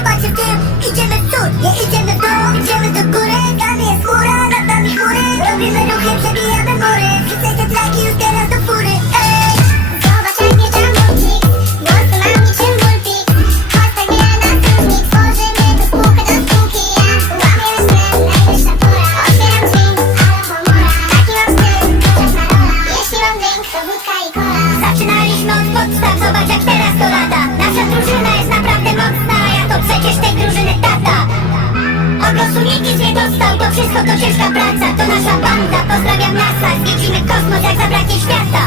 nie patrzę w tył. Idziemy w cud, nie idziemy w dół. Idziemy do góry, tam jest góra, nad nami chmury. Robimy ruchy, przebijamy mury. Wrzucaj te traki już teraz do fury. Ej! Zobacz jak wjeżdżam multik, głosu mam niczym multik. Chodź tak nie na cudni, tworzymy tu spółkę do spółki. Ja łamię snem, najwyższa pora. Otwieram drzwi, ale pomora. Taki mam styl, czas na rola. Jeśli mam drink, to wódka i cola. Zaczynaliśmy od podstaw, zobacz jak teraz to lata. Nasza drużyna jest naprawdę mocna, ja to przecież tej drużyny tata. Od losu nikt nic nie dostał, to wszystko to ciężka praca. To nasza banda, pozdrawiam NASA. Zwiedzimy kosmos jak zabraknie świata.